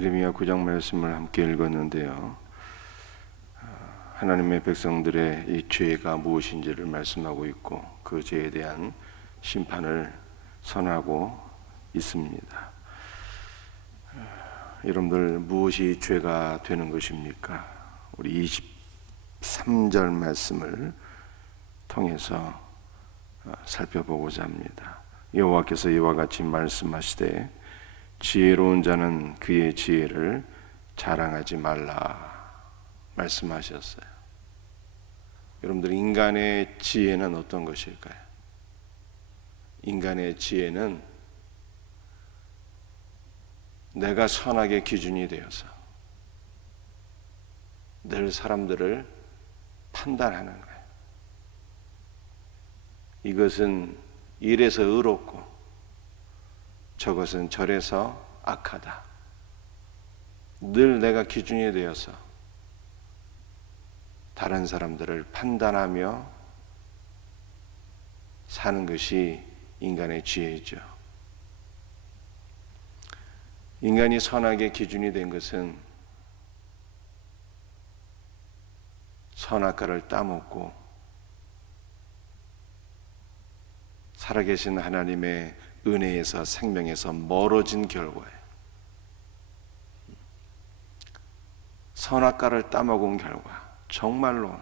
예레미야 9장 말씀을 함께 읽었는데요. 하나님의 백성들의 이 죄가 무엇인지를 말씀하고 있고 그 죄에 대한 심판을 선하고 있습니다. 여러분들, 무엇이 죄가 되는 것입니까? 우리 23절 말씀을 통해서 살펴보고자 합니다. 여호와께서 이와 같이 말씀하시되 지혜로운 자는 그의 지혜를 자랑하지 말라 말씀하셨어요. 여러분들, 인간의 지혜는 어떤 것일까요? 인간의 지혜는 내가 선악의 기준이 되어서 늘 사람들을 판단하는 거예요. 이것은 이래서 의롭고 저것은 저래서 악하다. 늘 내가 기준이 되어서 다른 사람들을 판단하며 사는 것이 인간의 지혜죠. 인간이 선악의 기준이 된 것은 선악과를 따먹고 살아계신 하나님의 은혜에서, 생명에서 멀어진 결과예요. 선악과를 따먹은 결과, 정말로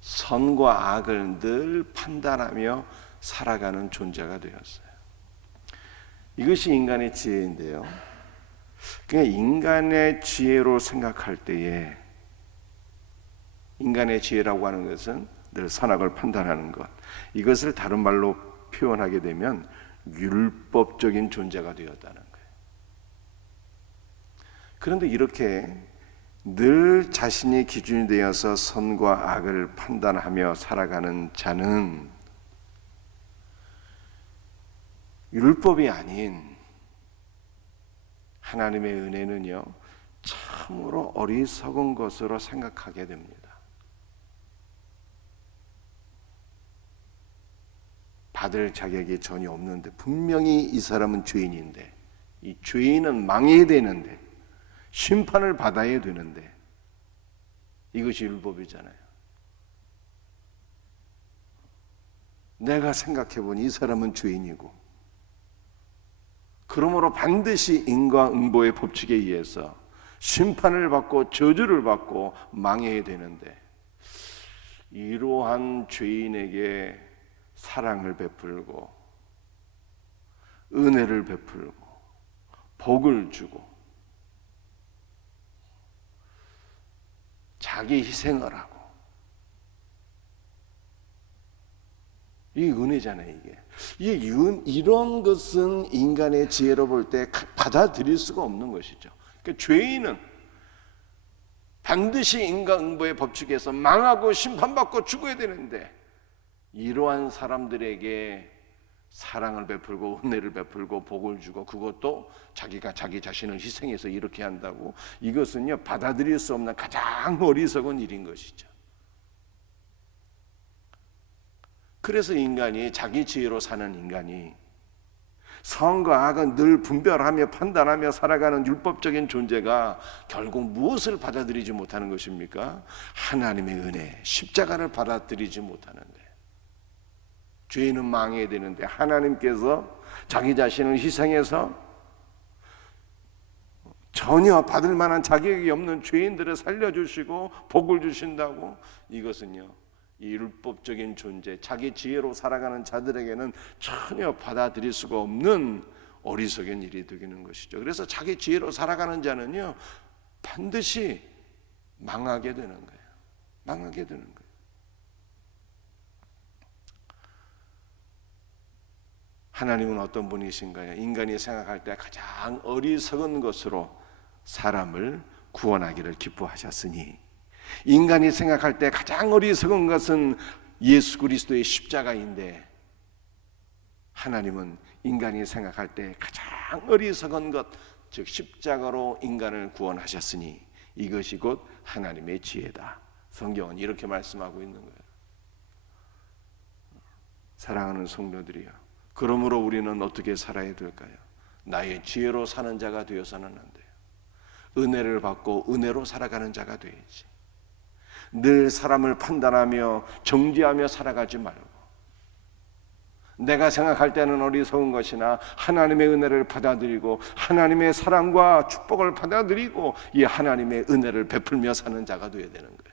선과 악을 늘 판단하며 살아가는 존재가 되었어요. 이것이 인간의 지혜인데요. 그냥 인간의 지혜로 생각할 때에, 인간의 지혜라고 하는 것은 늘 선악을 판단하는 것, 이것을 다른 말로 표현하게 되면 율법적인 존재가 되었다는 거예요. 그런데 이렇게 늘 자신이 기준이 되어서 선과 악을 판단하며 살아가는 자는 율법이 아닌 하나님의 은혜는요, 참으로 어리석은 것으로 생각하게 됩니다. 받을 자격이 전혀 없는데, 분명히 이 사람은 죄인인데, 이 죄인은 망해야 되는데, 심판을 받아야 되는데, 이것이 율법이잖아요. 내가 생각해보니 이 사람은 죄인이고, 그러므로 반드시 인과응보의 법칙에 의해서 심판을 받고 저주를 받고 망해야 되는데, 이러한 죄인에게 사랑을 베풀고 은혜를 베풀고 복을 주고 자기 희생을 하고, 이게 은혜잖아요. 이런 것은 인간의 지혜로 볼 때 받아들일 수가 없는 것이죠. 그러니까 죄인은 반드시 인과응보의 법칙에서 망하고 심판받고 죽어야 되는데, 이러한 사람들에게 사랑을 베풀고 은혜를 베풀고 복을 주고, 그것도 자기가 자기 자신을 희생해서 이렇게 한다고, 이것은요, 받아들일 수 없는 가장 어리석은 일인 것이죠. 그래서 인간이, 자기 지혜로 사는 인간이 선과 악은 늘 분별하며 판단하며 살아가는 율법적인 존재가 결국 무엇을 받아들이지 못하는 것입니까? 하나님의 은혜, 십자가를 받아들이지 못하는 거예요. 죄인은 망해야 되는데 하나님께서 자기 자신을 희생해서 전혀 받을 만한 자격이 없는 죄인들을 살려주시고 복을 주신다고, 이것은요, 이 율법적인 존재, 자기 지혜로 살아가는 자들에게는 전혀 받아들일 수가 없는 어리석은 일이 되는 것이죠. 그래서 자기 지혜로 살아가는 자는요, 반드시 망하게 되는 거예요. 망하게 되는 거예요. 하나님은 어떤 분이신가요? 인간이 생각할 때 가장 어리석은 것으로 사람을 구원하기를 기뻐하셨으니, 인간이 생각할 때 가장 어리석은 것은 예수 그리스도의 십자가인데, 하나님은 인간이 생각할 때 가장 어리석은 것, 즉 십자가로 인간을 구원하셨으니 이것이 곧 하나님의 지혜다. 성경은 이렇게 말씀하고 있는 거예요. 사랑하는 성도들이여, 그러므로 우리는 어떻게 살아야 될까요? 나의 지혜로 사는 자가 되어서는 안 돼요. 은혜를 받고 은혜로 살아가는 자가 되야지. 늘 사람을 판단하며 정죄하며 살아가지 말고, 내가 생각할 때는 어리석은 것이나 하나님의 은혜를 받아들이고 하나님의 사랑과 축복을 받아들이고 이 하나님의 은혜를 베풀며 사는 자가 되어야 되는 거예요.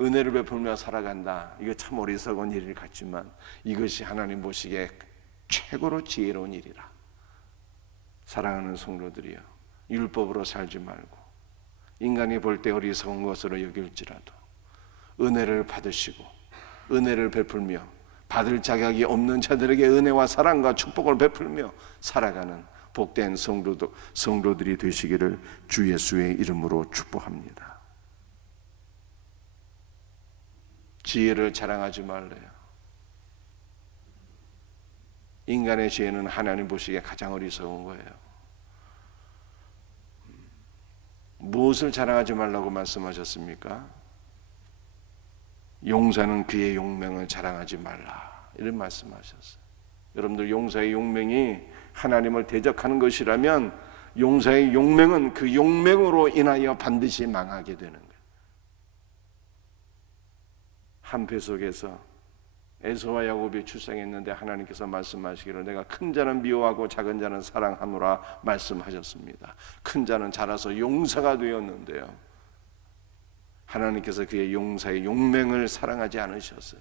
은혜를 베풀며 살아간다. 이거 참 어리석은 일 같지만 이것이 하나님 보시기에 최고로 지혜로운 일이라. 사랑하는 성도들이여, 율법으로 살지 말고 인간이 볼 때 어리석은 것으로 여길지라도 은혜를 받으시고 은혜를 베풀며 받을 자격이 없는 자들에게 은혜와 사랑과 축복을 베풀며 살아가는 복된 성도들이 되시기를 주 예수의 이름으로 축복합니다. 지혜를 자랑하지 말래요. 인간의 지혜는 하나님 보시기에 가장 어리석은 거예요. 무엇을 자랑하지 말라고 말씀하셨습니까? 용사는 그의 용맹을 자랑하지 말라, 이런 말씀하셨어요. 여러분들, 용사의 용맹이 하나님을 대적하는 것이라면 용사의 용맹은 그 용맹으로 인하여 반드시 망하게 되는 거예요. 한 배 속에서 에서와 야곱이 출생했는데 하나님께서 말씀하시기를 내가 큰 자는 미워하고 작은 자는 사랑하노라 말씀하셨습니다. 큰 자는 자라서 용사가 되었는데요, 하나님께서 그의 용사의 용맹을 사랑하지 않으셨어요.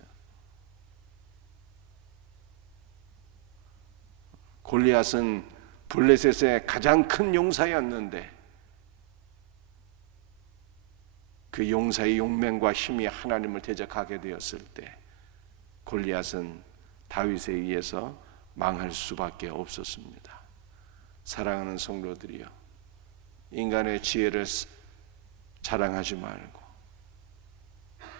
골리앗은 블레셋의 가장 큰 용사였는데 그 용사의 용맹과 힘이 하나님을 대적하게 되었을 때 골리앗은 다윗에 의해서 망할 수밖에 없었습니다. 사랑하는 성도들이여, 인간의 지혜를 자랑하지 말고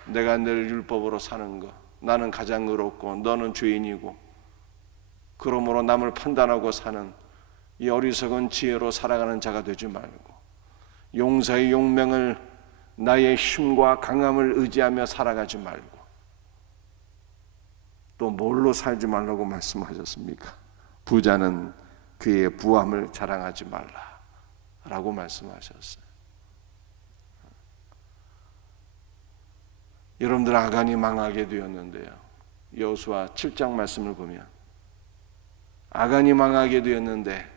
내가 늘 율법으로 사는 것, 나는 가장 의롭고 너는 죄인이고 그러므로 남을 판단하고 사는 이 어리석은 지혜로 살아가는 자가 되지 말고 용사의 용맹을, 나의 힘과 강함을 의지하며 살아가지 말고 또 뭘로 살지 말라고 말씀하셨습니까? 부자는 그의 부함을 자랑하지 말라 라고 말씀하셨어요. 여러분들, 아간이 망하게 되었는데요, 여호수아 7장 말씀을 보면 아간이 망하게 되었는데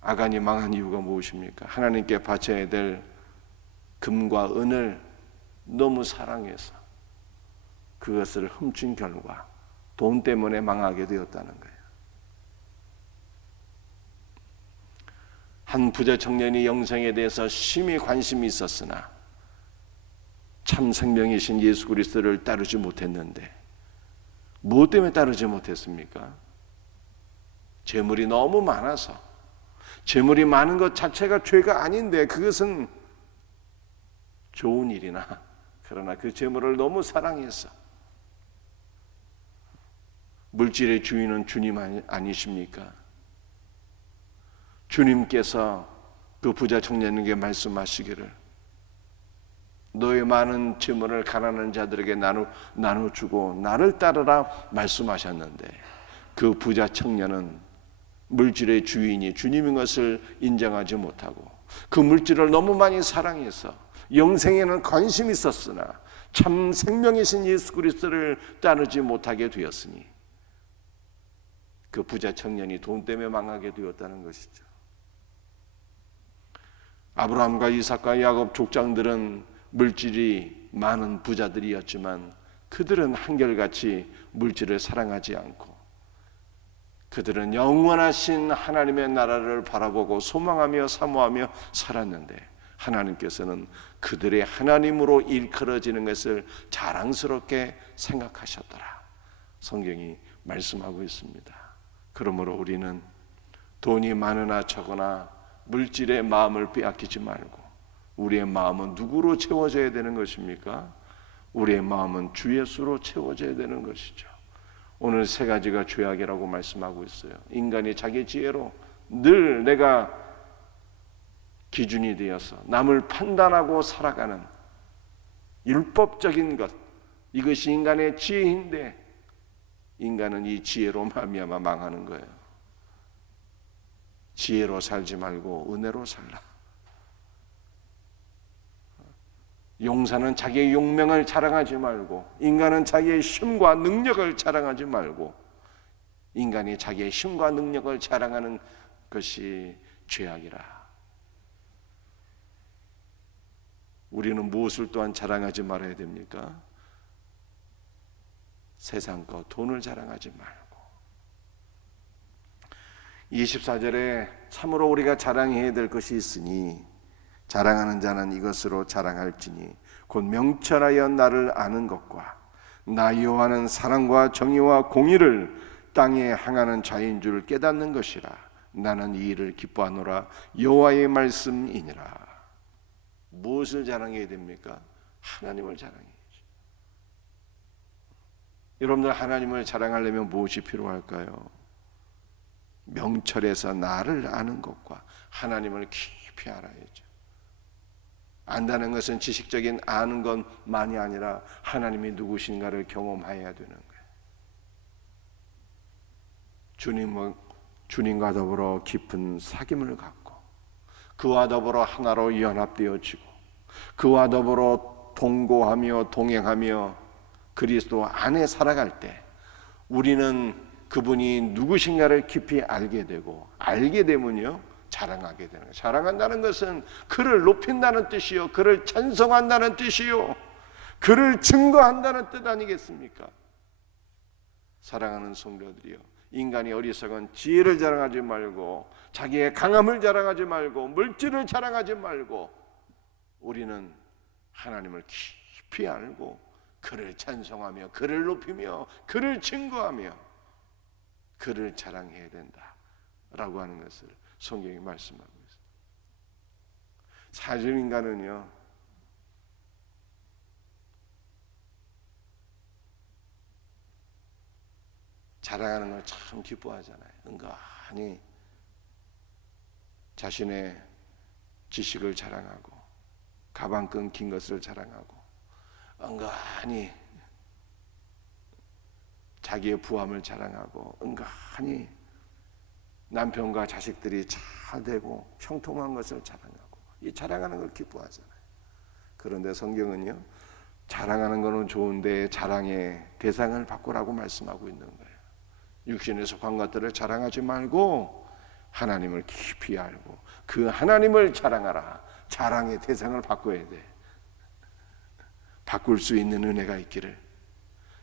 아간이 망한 이유가 무엇입니까? 하나님께 바쳐야 될 금과 은을 너무 사랑해서 그것을 훔친 결과 돈 때문에 망하게 되었다는 거예요. 한 부자 청년이 영생에 대해서 심히 관심이 있었으나 참 생명이신 예수 그리스도를 따르지 못했는데 무엇 때문에 따르지 못했습니까? 재물이 너무 많아서. 재물이 많은 것 자체가 죄가 아닌데 그것은 좋은 일이나, 그러나 그 재물을 너무 사랑해서. 물질의 주인은 주님 아니십니까? 주님께서 그 부자 청년에게 말씀하시기를 너의 많은 재물을 가난한 자들에게 나눠주고 나를 따르라 말씀하셨는데 그 부자 청년은 물질의 주인이 주님인 것을 인정하지 못하고 그 물질을 너무 많이 사랑해서 영생에는 관심이 있었으나 참 생명이신 예수 그리스도를 따르지 못하게 되었으니 그 부자 청년이 돈 때문에 망하게 되었다는 것이죠. 아브라함과 이삭과 야곱 족장들은 물질이 많은 부자들이었지만 그들은 한결같이 물질을 사랑하지 않고 그들은 영원하신 하나님의 나라를 바라보고 소망하며 사모하며 살았는데 하나님께서는 그들의 하나님으로 일컬어지는 것을 자랑스럽게 생각하셨더라. 성경이 말씀하고 있습니다. 그러므로 우리는 돈이 많으나 적으나 물질의 마음을 빼앗기지 말고 우리의 마음은 누구로 채워져야 되는 것입니까? 우리의 마음은 주 예수로 채워져야 되는 것이죠. 오늘 세 가지가 죄악이라고 말씀하고 있어요. 인간이 자기 지혜로 늘 내가 기준이 되어서 남을 판단하고 살아가는 율법적인 것, 이것이 인간의 지혜인데 인간은 이 지혜로 말미암아 망하는 거예요. 지혜로 살지 말고 은혜로 살라. 용사는 자기의 용명을 자랑하지 말고, 인간은 자기의 힘과 능력을 자랑하지 말고, 인간이 자기의 힘과 능력을 자랑하는 것이 죄악이라. 우리는 무엇을 또한 자랑하지 말아야 됩니까? 세상 것, 돈을 자랑하지 말고. 24절에 참으로 우리가 자랑해야 될 것이 있으니 자랑하는 자는 이것으로 자랑할지니 곧 명철하여 나를 아는 것과 나 여호와는 사랑과 정의와 공의를 땅에 행하는 자인 줄 깨닫는 것이라. 나는 이 일을 기뻐하노라. 여호와의 말씀이니라. 무엇을 자랑해야 됩니까? 하나님을 자랑해야죠. 여러분들, 하나님을 자랑하려면 무엇이 필요할까요? 명철해서 나를 아는 것과 하나님을 깊이 알아야죠. 안다는 것은 지식적인 아는 것만이 아니라 하나님이 누구신가를 경험해야 되는 거예요. 주님과 더불어 깊은 사귐을 갖고 그와 더불어 하나로 연합되어지고 그와 더불어 동거하며 동행하며 그리스도 안에 살아갈 때 우리는 그분이 누구신가를 깊이 알게 되고, 알게 되면요 자랑하게 되는 거예요. 자랑한다는 것은 그를 높인다는 뜻이요, 그를 찬송한다는 뜻이요, 그를 증거한다는 뜻 아니겠습니까? 사랑하는 성도들이요, 인간이 어리석은 지혜를 자랑하지 말고 자기의 강함을 자랑하지 말고 물질을 자랑하지 말고 우리는 하나님을 깊이 알고 그를 찬송하며 그를 높이며 그를 증거하며 그를 자랑해야 된다라고 하는 것을 성경이 말씀하고 있습니다. 사실 인간은요, 자랑하는 걸 참 기뻐하잖아요. 은근히 자신의 지식을 자랑하고 가방끈 긴 것을 자랑하고 은근히 자기의 부함을 자랑하고 은근히 남편과 자식들이 잘 되고 형통한 것을 자랑하고, 이 자랑하는 걸 기뻐하잖아요. 그런데 성경은요, 자랑하는 것은 좋은데 자랑의 대상을 바꾸라고 말씀하고 있는 거예요. 육신에 속한 것들을 자랑하지 말고 하나님을 깊이 알고 그 하나님을 자랑하라. 자랑의 대상을 바꿔야 돼. 바꿀 수 있는 은혜가 있기를.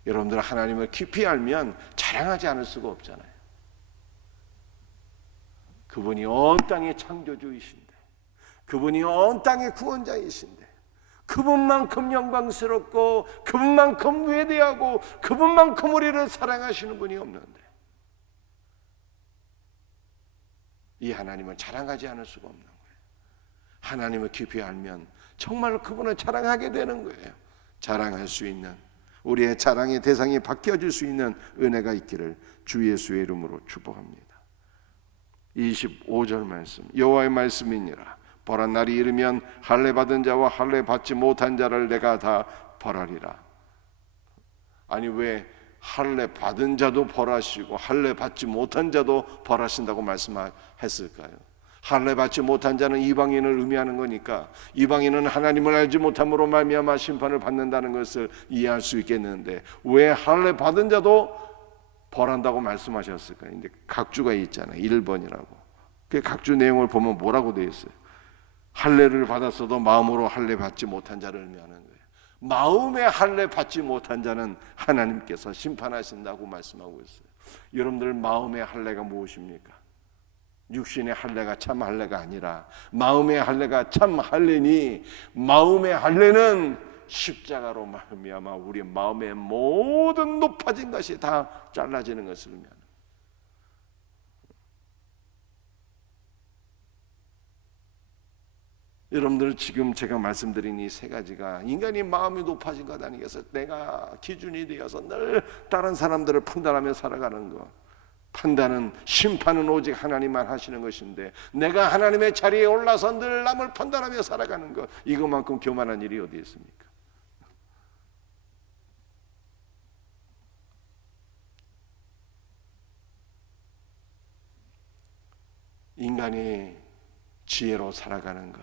여러분들, 하나님을 깊이 알면 자랑하지 않을 수가 없잖아요. 그분이 온 땅의 창조주이신데, 그분이 온 땅의 구원자이신데, 그분만큼 영광스럽고 그분만큼 위대하고 그분만큼 우리를 사랑하시는 분이 없는데 이 하나님을 자랑하지 않을 수가 없는 거예요. 하나님을 깊이 알면 정말로 그분을 자랑하게 되는 거예요. 자랑할 수 있는, 우리의 자랑의 대상이 바뀌어질 수 있는 은혜가 있기를 주 예수의 이름으로 축복합니다. 25절 말씀, 여호와의 말씀이니라. 보라, 날이 이르면 할례 받은 자와 할례 받지 못한 자를 내가 다 벌하리라. 아니, 왜 할례 받은 자도 벌하시고 할례 받지 못한 자도 벌하신다고 말씀했을까요? 할례 받지 못한 자는 이방인을 의미하는 거니까 이방인은 하나님을 알지 못함으로 말미암아 심판을 받는다는 것을 이해할 수 있겠는데 왜 할례 받은 자도 벌한다고 말씀하셨을까요? 근데 각주가 있잖아요. 1번이라고. 그 각주 내용을 보면 뭐라고 되어 있어요? 할례를 받았어도 마음으로 할례 받지 못한 자를 의미하는 거예요. 마음에 할례 받지 못한 자는 하나님께서 심판하신다고 말씀하고 있어요. 여러분들, 마음의 할례가 무엇입니까? 육신의 할례가 참 할례가 아니라 마음의 할례가 참 할례니, 마음의 할례는 십자가로 말미암아 우리 마음의 모든 높아진 것이 다 잘라지는 것을 의미합니다. 여러분들, 지금 제가 말씀드린 이 세 가지가 인간이 마음이 높아진 것 아니겠어요? 내가 기준이 되어서 늘 다른 사람들을 판단하며 살아가는 것, 판단은, 심판은 오직 하나님만 하시는 것인데 내가 하나님의 자리에 올라서 늘 남을 판단하며 살아가는 것, 이것만큼 교만한 일이 어디 있습니까? 인간이 지혜로 살아가는 것,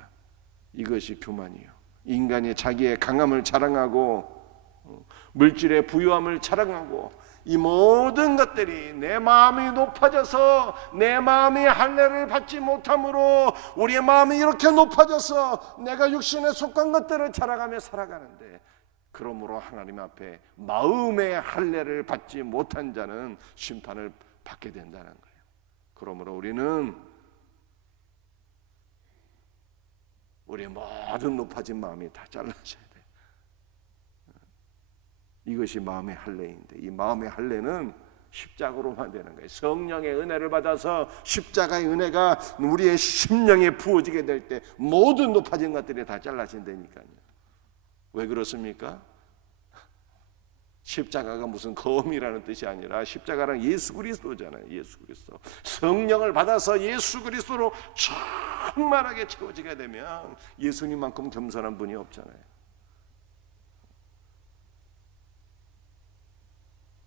이것이 교만이요. 인간이 자기의 강함을 자랑하고 물질의 부유함을 자랑하고 이 모든 것들이 내 마음이 높아져서 내 마음이 할례를 받지 못함으로 우리의 마음이 이렇게 높아져서 내가 육신에 속한 것들을 자랑하며 살아가는데, 그러므로 하나님 앞에 마음의 할례를 받지 못한 자는 심판을 받게 된다는 거예요. 그러므로 우리는 우리의 모든 높아진 마음이 다 잘라져야 돼요. 이것이 마음의 할례인데, 이 마음의 할례는 십자가로만 되는 거예요. 성령의 은혜를 받아서 십자가의 은혜가 우리의 심령에 부어지게 될 때 모든 높아진 것들이 다 잘라진다니까요. 왜 그렇습니까? 십자가가 무슨 검이라는 뜻이 아니라 십자가는 예수 그리스도잖아요. 예수 그리스도. 성령을 받아서 예수 그리스도로 충만하게 채워지게 되면 예수님만큼 겸손한 분이 없잖아요.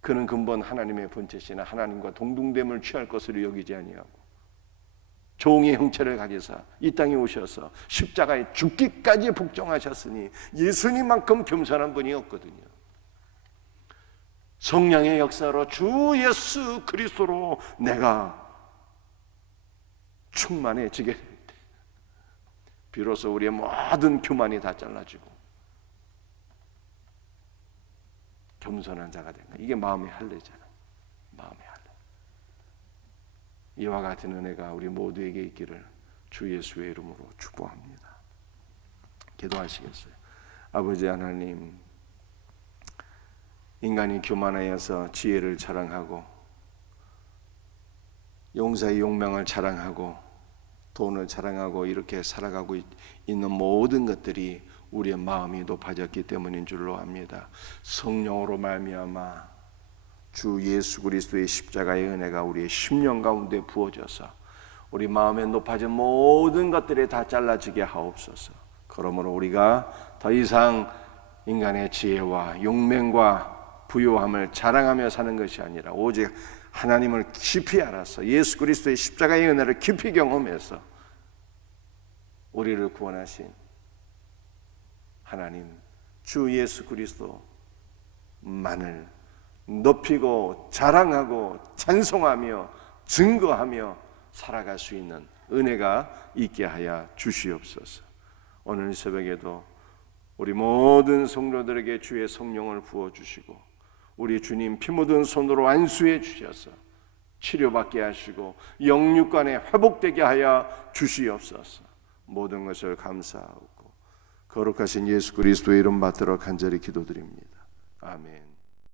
그는 근본 하나님의 본체시나 하나님과 동등됨을 취할 것으로 여기지 아니하고 종의 형체를 가지사 이 땅에 오셔서 십자가에 죽기까지 복종하셨으니 예수님만큼 겸손한 분이 없거든요. 성령의 역사로 주 예수 그리스도로 내가 충만해지게 될 때 비로소 우리의 모든 교만이 다 잘라지고 겸손한 자가 된다. 이게 마음의 할례잖아요. 마음의 할례. 이와 같은 은혜가 우리 모두에게 있기를 주 예수의 이름으로 축복합니다. 기도하시겠어요? 아버지 하나님, 인간이 교만하여서 지혜를 자랑하고 용사의 용명을 자랑하고 돈을 자랑하고 이렇게 살아가고 있는 모든 것들이 우리의 마음이 높아졌기 때문인 줄로 압니다. 성령으로 말미암아 주 예수 그리스도의 십자가의 은혜가 우리의 심령 가운데 부어져서 우리 마음에 높아진 모든 것들이 다 잘라지게 하옵소서. 그러므로 우리가 더 이상 인간의 지혜와 용맹과 부요함을 자랑하며 사는 것이 아니라 오직 하나님을 깊이 알아서 예수 그리스도의 십자가의 은혜를 깊이 경험해서 우리를 구원하신 하나님 주 예수 그리스도만을 높이고 자랑하고 찬송하며 증거하며 살아갈 수 있는 은혜가 있게 하여 주시옵소서. 오늘 새벽에도 우리 모든 성도들에게 주의 성령을 부어주시고 우리 주님 피 묻은 손으로 안수해 주셔서 치료받게 하시고 영육간에 회복되게 하여 주시옵소서. 모든 것을 감사하고 거룩하신 예수 그리스도의 이름 받들어 간절히 기도드립니다. 아멘.